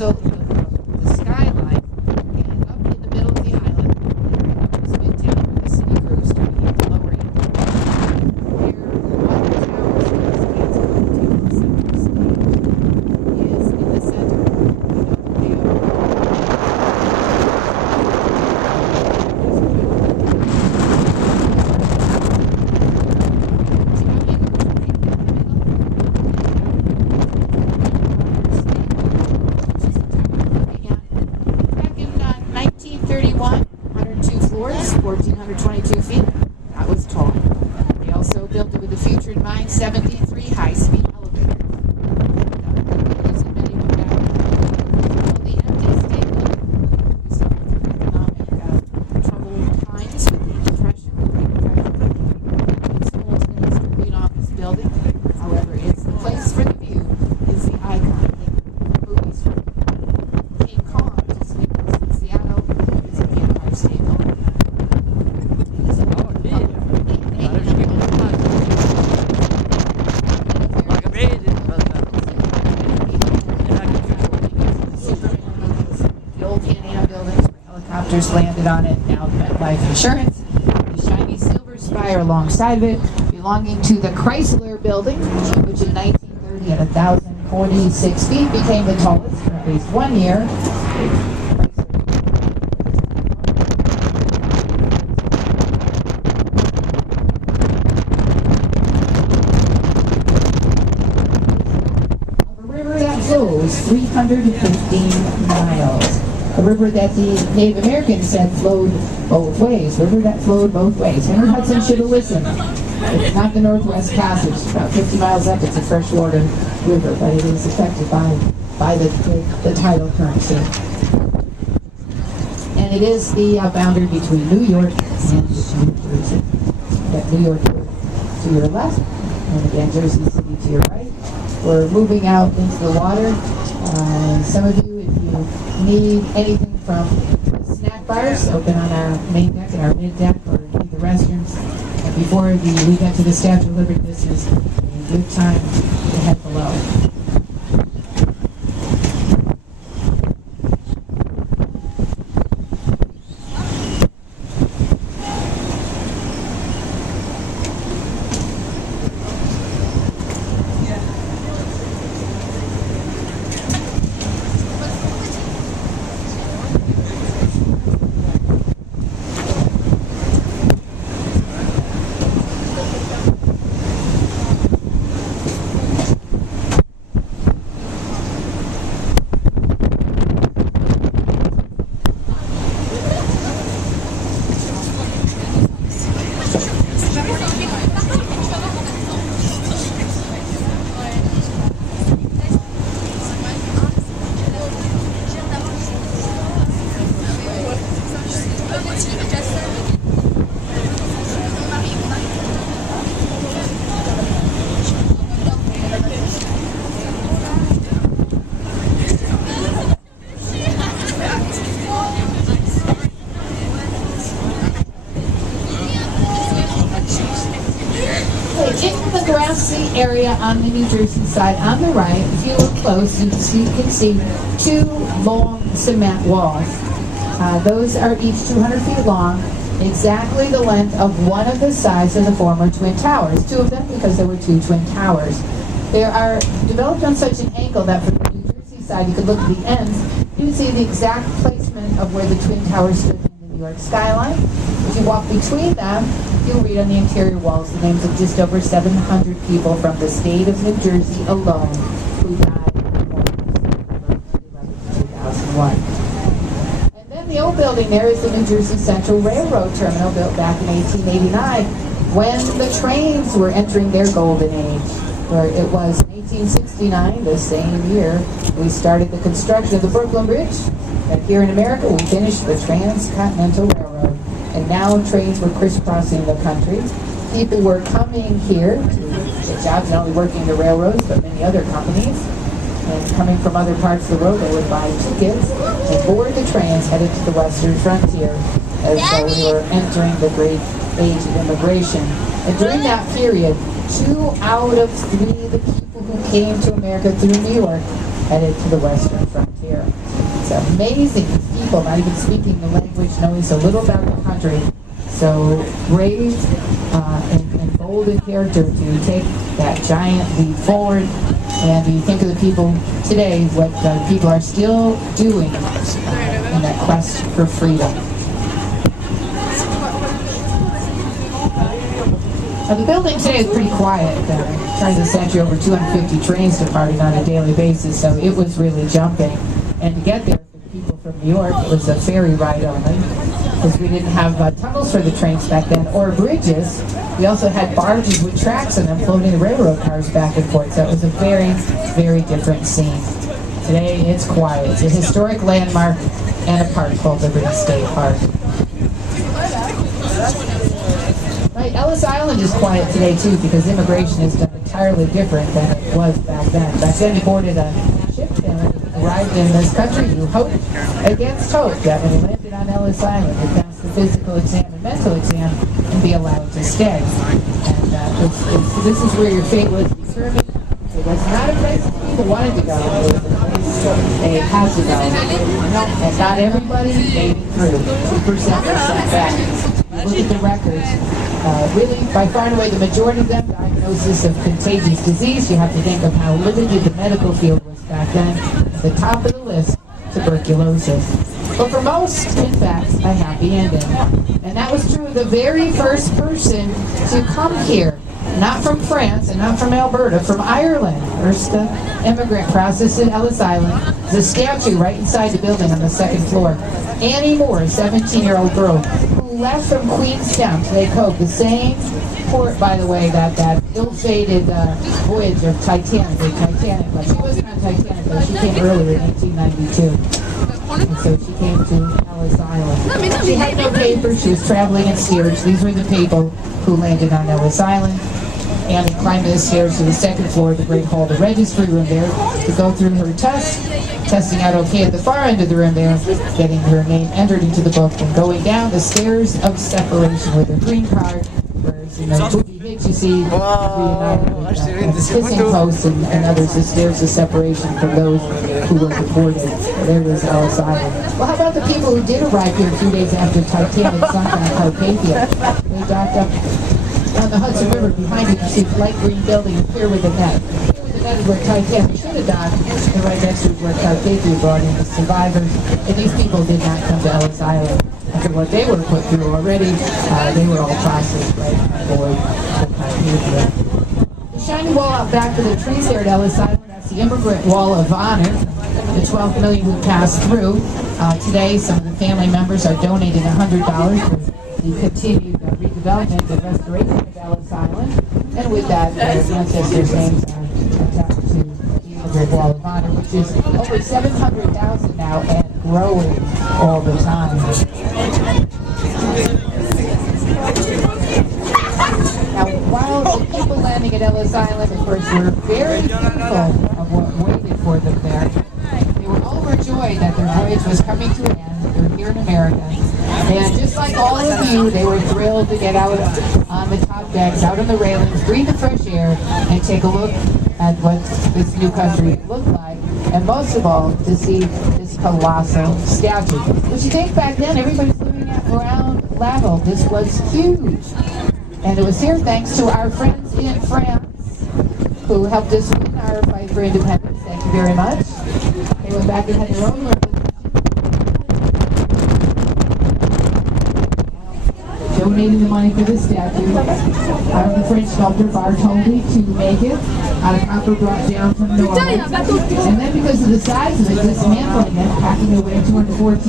also the skyline, and up in the middle of the island is Midtown, where the city crews started at the lower end. Where all the towers of those gates go to the center stage is in the center. They Back in 1931, 102 floors, 1,422 feet. That was tall. They also built it with the future in mind, 73 high-speed elevators. Using many of them now. The empty state building, we suffered through economic troubled times with the Depression. It's full today, it's a great office building. However, it's the place for the view. It's the icon. Movies from King Kong to Sleepers in Seattle is at the Empire State Building. The old Indiana buildings where helicopters landed on it, now MetLife Insurance. The shiny silver spire alongside of it, belonging to the Chrysler building, which in 1930 at 1,046 feet became the tallest for at least 1 year. A river that flows 315 miles. A river that the Native Americans said flowed both ways. A river that flowed both ways. Henry Hudson should have listened. It's not the Northwest Passage. It's about 50 miles up. It's a freshwater river, but it is affected by the tidal currents here. And it is the boundary between New York and New Jersey. Got New York to your left, and again Jersey City to your right. We're moving out into the water. Some of you, if you need anything from snack bars, open on our main deck and our mid deck, or need the restrooms. And before we get to the Statue of Liberty business, a good time to head below. In the grassy area on the New Jersey side, on the right, if you look close, you can see two long cement walls. Those are each 200 feet long, exactly the length of one of the sides of the former Twin Towers. Two of them because there were two Twin Towers. They are developed on such an angle that from the New Jersey side, you could look at the ends, you can see the exact placement of where the Twin Towers stood in the New York skyline. If you walk between them, you'll read on the interior walls the names of just over 700 people from the state of New Jersey alone who died on 2001. And then the old building there is the New Jersey Central Railroad Terminal, built back in 1889 when the trains were entering their golden age. Where it was in 1869, the same year, we started the construction of the Brooklyn Bridge. And here in America, we finished the Transcontinental Railroad. And now trains were crisscrossing the country. People were coming here to get jobs, not only working the railroads, but many other companies. And coming from other parts of the world, they would buy tickets and board the trains headed to the western frontier as we were entering the great age of immigration. And during that period, 2 out of 3 of the people who came to America through New York headed to the western frontier. It's amazing, these people not even speaking the language, knowing so little about the country, so brave and bold in character to take that giant leap forward. And you think of the people today, what people are still doing in that quest for freedom. The building today is pretty quiet. Turns the century, over 250 trains departing on a daily basis, so it was really jumping. And to get there for the people from New York, it was a ferry ride only, because we didn't have tunnels for the trains back then, or bridges. We also had barges with tracks in them floating the railroad cars back and forth, so it was a very, very different scene. Today, it's quiet. It's a historic landmark and a park called Liberty State Park. Right, Ellis Island is quiet today too, because immigration is done entirely different than it was back then. Back then you boarded a ship and arrived in this country. You hoped against hope that when you landed on Ellis Island, you'd pass the physical exam and mental exam and be allowed to stay. And this is where your fate was determined. It was not a place that people wanted to go. It was a place they had to go. And not everybody made it through. 2% were sent back. Look at the records. Really, by far and away, the majority of them, diagnosis of contagious disease. You have to think of how limited the medical field was back then. At the top of the list, tuberculosis. But for most, in fact, a happy ending. And that was true of the very first person to come here. Not from France and not from Alberta, from Ireland. First immigrant process in Ellis Island. There's a statue right inside the building on the second floor. Annie Moore, a 17-year-old girl, who left from Queenstown to Lake Hope, the same port, by the way, that ill-fated voyage of Titanic, but she wasn't on Titanic, though. She came earlier in 1892. And so she came to Ellis Island. She had no papers, she was traveling in steerage. These were the people who landed on Ellis Island. Annie climbed the stairs to the second floor of the Great Hall, the registry room there, to go through her test, testing out okay at the far end of the room there, getting her name entered into the book, and going down the stairs of separation with her green card, whereas in the movie hits you see reunited with kissing posts and others, the stairs of separation from those who were deported. There was Ellis Island. Well, how about the people who did arrive here a few days after Titanic sunk on Carpathia? They docked up on the Hudson River. Behind it, you see light green building appear with the net. Here with the net is where Titanic should have docked, and right next to it where Carpathia brought in the survivors. And these people did not come to Ellis Island. After what they were put through already, they were all processed right aboard Carpathia. The shiny wall out back of the trees there at Ellis Island, that's the Immigrant Wall of Honor. The 12 million who passed through. Today, some of the family members are donating $100 for the continued redevelopment and restoration of Ellis Island. And with that, their ancestors' names are attached to the Immigrant Wall of Honor, which is over 700,000 now and growing all the time. Now, while the people landing at Ellis Island, of course, were very fearful of what waited for them there, they were overjoyed that their voyage was coming to an end. They were here in America. And just like all of you, they were thrilled to get out on the top decks, out on the railings, breathe the fresh air, and take a look at what this new country looked like. And most of all, to see this colossal statue. Which you think back then, everybody's living at ground level. This was huge. And it was here thanks to our friends in France who helped us win our fight for independence. Thank you very much. They went back and had their own revolution. Donating the money for this statue. The French sculptor Bartholdi to make it out of copper brought down from Norway. And then because of the size of it, dismantling it, packing away 214